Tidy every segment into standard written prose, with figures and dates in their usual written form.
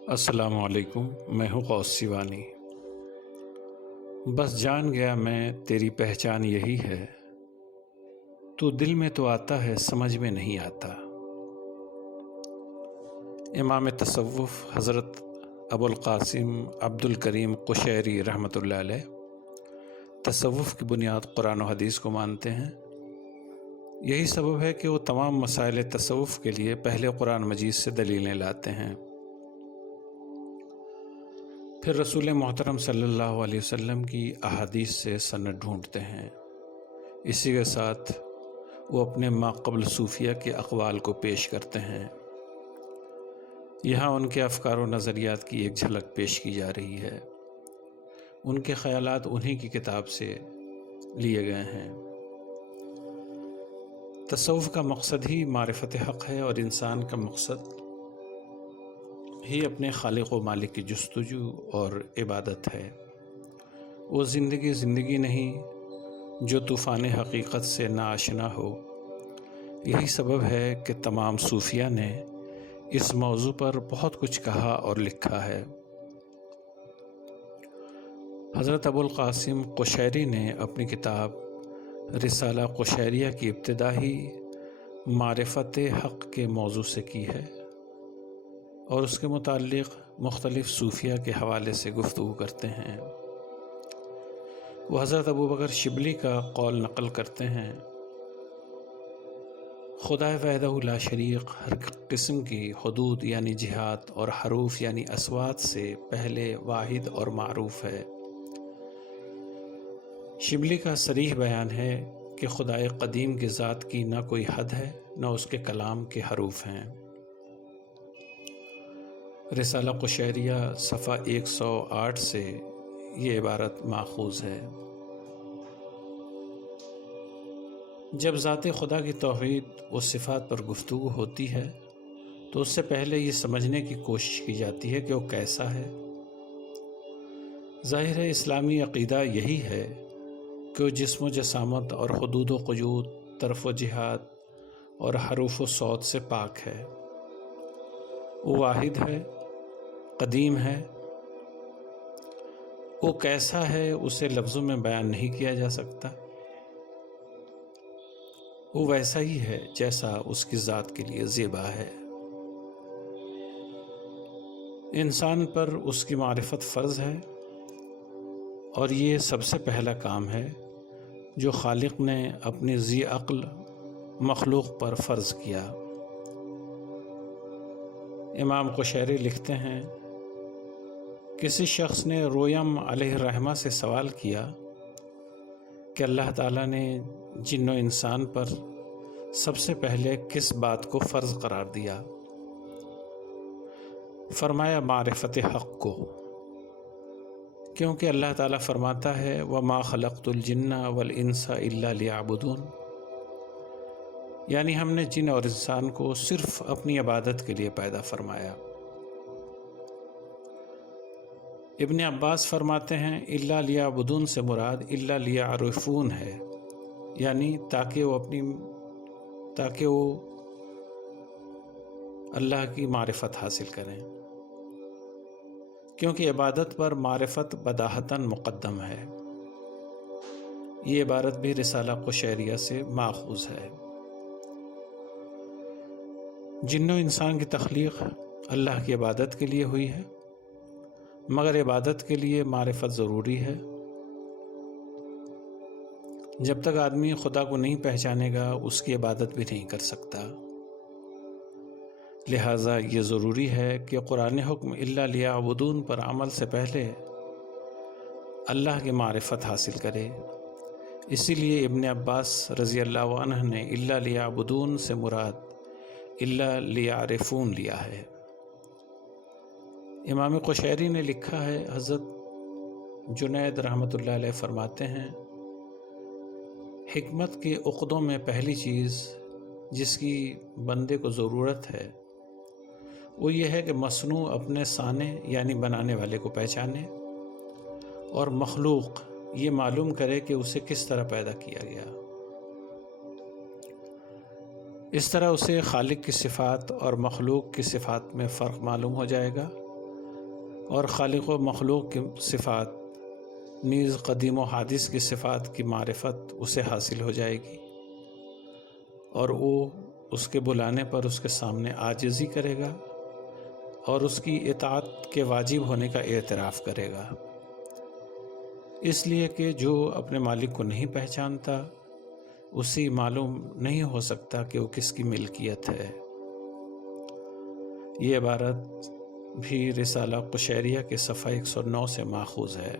السلام علیکم، میں ہوں غوث سیوانی۔ بس جان گیا میں تیری پہچان یہی ہے، تو دل میں تو آتا ہے سمجھ میں نہیں آتا۔ امام تصوف حضرت ابو القاسم عبد الکریم قشیری رحمۃ اللہ علیہ تصوف کی بنیاد قرآن و حدیث کو مانتے ہیں۔ یہی سبب ہے کہ وہ تمام مسائل تصوف کے لیے پہلے قرآن مجید سے دلیلیں لاتے ہیں، پھر رسول محترم صلی اللہ علیہ وسلم کی احادیث سے سند ڈھونڈتے ہیں۔ اسی کے ساتھ وہ اپنے ماقبل صوفیہ کے اقوال کو پیش کرتے ہیں۔ یہاں ان کے افکار و نظریات کی ایک جھلک پیش کی جا رہی ہے۔ ان کے خیالات انہی کی کتاب سے لیے گئے ہیں۔ تصوف کا مقصد ہی معرفت حق ہے، اور انسان کا مقصد ہی اپنے خالق و مالک کی جستجو اور عبادت ہے۔ وہ زندگی نہیں جو طوفان حقیقت سے ناآشنا ہو۔ یہی سبب ہے کہ تمام صوفیہ نے اس موضوع پر بہت کچھ کہا اور لکھا ہے۔ حضرت ابو القاسم قشیری نے اپنی کتاب رسالہ قشیریہ کی ابتدا ہی معرفت حق کے موضوع سے کی ہے، اور اس کے متعلق مختلف صوفیہ کے حوالے سے گفتگو کرتے ہیں۔ وہ حضرت ابوبکر شبلی کا قول نقل کرتے ہیں، خدا وحدہ لا شریک ہر قسم کی حدود یعنی جہات اور حروف یعنی اصوات سے پہلے واحد اور معروف ہے۔ شبلی کا صریح بیان ہے کہ خدائے قدیم کی ذات کی نہ کوئی حد ہے، نہ اس کے کلام کے حروف ہیں۔ رسالہ قشیریہ صفحہ 108 سے یہ عبارت ماخوذ ہے۔ جب ذات خدا کی توحید و صفات پر گفتگو ہوتی ہے تو اس سے پہلے یہ سمجھنے کی کوشش کی جاتی ہے کہ وہ کیسا ہے۔ ظاہر ہے اسلامی عقیدہ یہی ہے کہ وہ جسم و جسامت اور حدود و قیود، طرف و جہات اور حروف و صوت سے پاک ہے۔ وہ واحد ہے، قدیم ہے۔ وہ کیسا ہے اسے لفظوں میں بیان نہیں کیا جا سکتا۔ وہ ویسا ہی ہے جیسا اس کی ذات کے لیے زیبا ہے۔ انسان پر اس کی معرفت فرض ہے، اور یہ سب سے پہلا کام ہے جو خالق نے اپنی ذی عقل مخلوق پر فرض کیا۔ امام قشیری لکھتے ہیں، کسی شخص نے رویم علیہ الرحمہ سے سوال کیا کہ اللہ تعالیٰ نے جن و انسان پر سب سے پہلے کس بات کو فرض قرار دیا؟ فرمایا معرفت حق کو، کیونکہ اللہ تعالیٰ فرماتا ہے وَمَا خَلَقْتُ الْجِنَّ وَالْإِنسَ إِلَّا لِيَعْبُدُونَ، یعنی ہم نے جن اور انسان کو صرف اپنی عبادت کے لیے پیدا فرمایا۔ ابن عباس فرماتے ہیں اِلَّا لِيَعْبُدُونَ سے مراد اِلَّا لِيَعْرِفُونَ ہے، یعنی تاکہ وہ اللہ کی معرفت حاصل کریں، کیونکہ عبادت پر معرفت بداہتاً مقدم ہے۔ یہ عبارت بھی رسالہ قشیریہ سے ماخوذ ہے۔ جن و انسان کی تخلیق اللہ کی عبادت کے لیے ہوئی ہے، مگر عبادت کے لیے معرفت ضروری ہے۔ جب تک آدمی خدا کو نہیں پہچانے گا اس کی عبادت بھی نہیں کر سکتا۔ لہٰذا یہ ضروری ہے کہ قرآن حکم الا لیعبدون پر عمل سے پہلے اللہ کی معرفت حاصل کرے۔ اسی لیے ابن عباس رضی اللہ عنہ نے الا لیعبدون سے مراد الا لیعرفون لیا ہے۔ امام قشیری نے لکھا ہے، حضرت جنید رحمۃ اللہ علیہ فرماتے ہیں، حکمت کے عقدوں میں پہلی چیز جس کی بندے کو ضرورت ہے وہ یہ ہے کہ مصنوع اپنے صانع یعنی بنانے والے کو پہچانے، اور مخلوق یہ معلوم کرے کہ اسے کس طرح پیدا کیا گیا۔ اس طرح اسے خالق کی صفات اور مخلوق کی صفات میں فرق معلوم ہو جائے گا، اور خالق و مخلوق کی صفات نیز قدیم و حادث کی صفات کی معرفت اسے حاصل ہو جائے گی، اور وہ اس کے بلانے پر اس کے سامنے عاجزی کرے گا اور اس کی اطاعت کے واجب ہونے کا اعتراف کرے گا، اس لیے کہ جو اپنے مالک کو نہیں پہچانتا اسے معلوم نہیں ہو سکتا کہ وہ کس کی ملکیت ہے۔ یہ عبارت بھی رسالہ قشیریہ کے صفحہ 109 سے ماخوذ ہے۔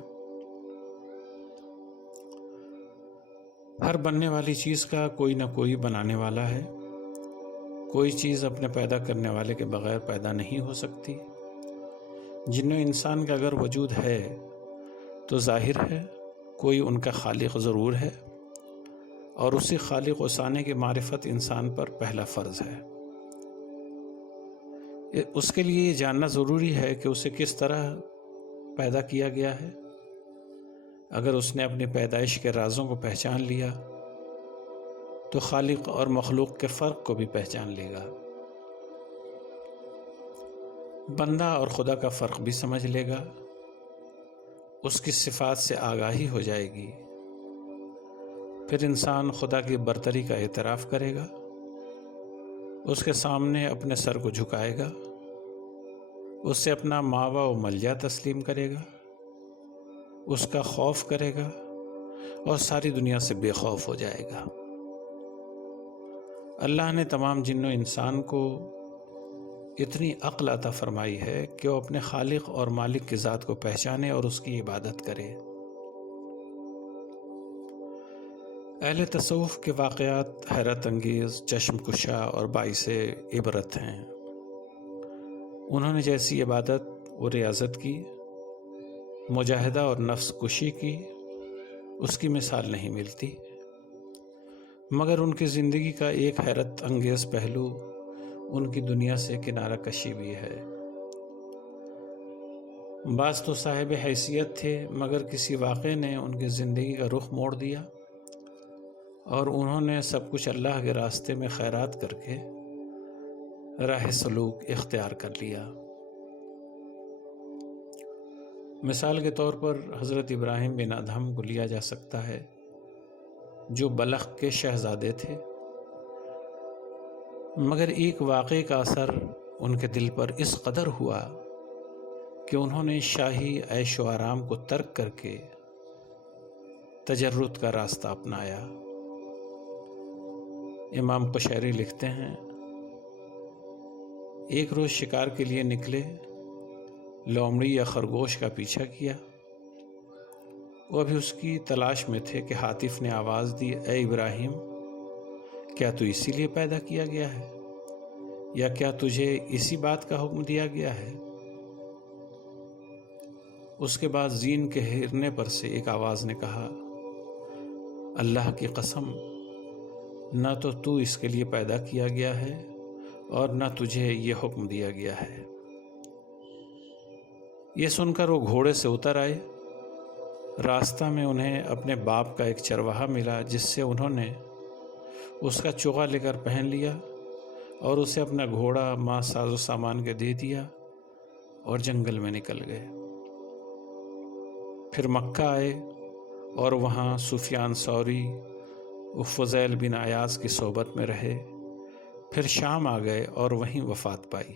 ہر بننے والی چیز کا کوئی نہ کوئی بنانے والا ہے، کوئی چیز اپنے پیدا کرنے والے کے بغیر پیدا نہیں ہو سکتی۔ جن و انسان کا اگر وجود ہے تو ظاہر ہے کوئی ان کا خالق ضرور ہے، اور اسی خالق و صانع کی معرفت انسان پر پہلا فرض ہے۔ اس کے لیے یہ جاننا ضروری ہے کہ اسے کس طرح پیدا کیا گیا ہے۔ اگر اس نے اپنی پیدائش کے رازوں کو پہچان لیا تو خالق اور مخلوق کے فرق کو بھی پہچان لے گا، بندہ اور خدا کا فرق بھی سمجھ لے گا، اس کی صفات سے آگاہی ہو جائے گی۔ پھر انسان خدا کی برتری کا اعتراف کرے گا، اس کے سامنے اپنے سر کو جھکائے گا، اس سے اپنا ماوا و ملجا تسلیم کرے گا، اس کا خوف کرے گا اور ساری دنیا سے بے خوف ہو جائے گا۔ اللہ نے تمام جن و انسان کو اتنی عقل عطا فرمائی ہے کہ وہ اپنے خالق اور مالک کی ذات کو پہچانے اور اس کی عبادت کرے۔ اہل تصوف کے واقعات حیرت انگیز، چشم کشا اور باعث عبرت ہیں۔ انہوں نے جیسی عبادت و ریاضت کی، مجاہدہ اور نفس کشی کی، اس کی مثال نہیں ملتی، مگر ان کی زندگی کا ایک حیرت انگیز پہلو ان کی دنیا سے کنارہ کشی بھی ہے۔ بعض تو صاحب حیثیت تھے، مگر کسی واقعے نے ان کی زندگی کا رخ موڑ دیا اور انہوں نے سب کچھ اللہ کے راستے میں خیرات کر کے راہ سلوک اختیار کر لیا۔ مثال کے طور پر حضرت ابراہیم بن ادہم کو لیا جا سکتا ہے، جو بلخ کے شہزادے تھے، مگر ایک واقعے کا اثر ان کے دل پر اس قدر ہوا کہ انہوں نے شاہی عیش و آرام کو ترک کر کے تجرد کا راستہ اپنایا۔ امام قشیری لکھتے ہیں، ایک روز شکار کے لیے نکلے، لومڑی یا خرگوش کا پیچھا کیا۔ وہ ابھی اس کی تلاش میں تھے کہ ہاتف نے آواز دی، اے ابراہیم، کیا تو اسی لیے پیدا کیا گیا ہے، یا کیا تجھے اسی بات کا حکم دیا گیا ہے؟ اس کے بعد زین کے ہرنے پر سے ایک آواز نے کہا، اللہ کی قسم، نہ تو اس کے لیے پیدا کیا گیا ہے اور نہ تجھے یہ حکم دیا گیا ہے۔ یہ سن کر وہ گھوڑے سے اتر آئے۔ راستہ میں انہیں اپنے باپ کا ایک چرواہا ملا، جس سے انہوں نے اس کا چوغا لے کر پہن لیا اور اسے اپنا گھوڑا ماں ساز و سامان کے دے دیا اور جنگل میں نکل گئے۔ پھر مکہ آئے اور وہاں سفیان ثوری و فضیل بن عیاض کی صحبت میں رہے۔ پھر شام آ گئے اور وہیں وفات پائی۔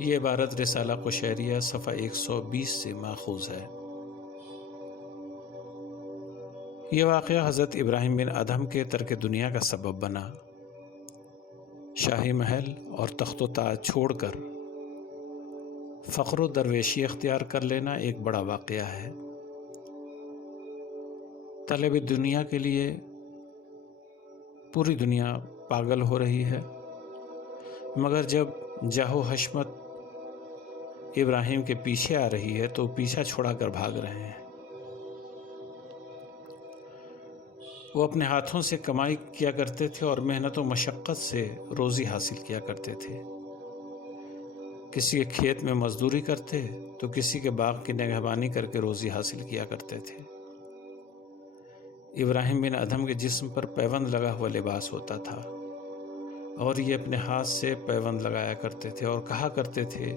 یہ عبارت رسالہ قشیریہ صفحہ 120 سے ماخوذ ہے۔ یہ واقعہ حضرت ابراہیم بن ادہم کے ترک دنیا کا سبب بنا۔ شاہی محل اور تخت و تاج چھوڑ کر فقر و درویشی اختیار کر لینا ایک بڑا واقعہ ہے۔ طلب دنیا کے لیے پوری دنیا پاگل ہو رہی ہے، مگر جب جاہ و حشمت ابراہیم کے پیچھے آ رہی ہے تو پیچھا چھوڑا کر بھاگ رہے ہیں۔ وہ اپنے ہاتھوں سے کمائی کیا کرتے تھے اور محنت و مشقت سے روزی حاصل کیا کرتے تھے۔ کسی کے کھیت میں مزدوری کرتے تو کسی کے باغ کی نگہبانی کر کے روزی حاصل کیا کرتے تھے۔ ابراہیم بن ادہم کے جسم پر پیوند لگا ہوا لباس ہوتا تھا اور یہ اپنے ہاتھ سے پیوند لگایا کرتے تھے اور کہا کرتے تھے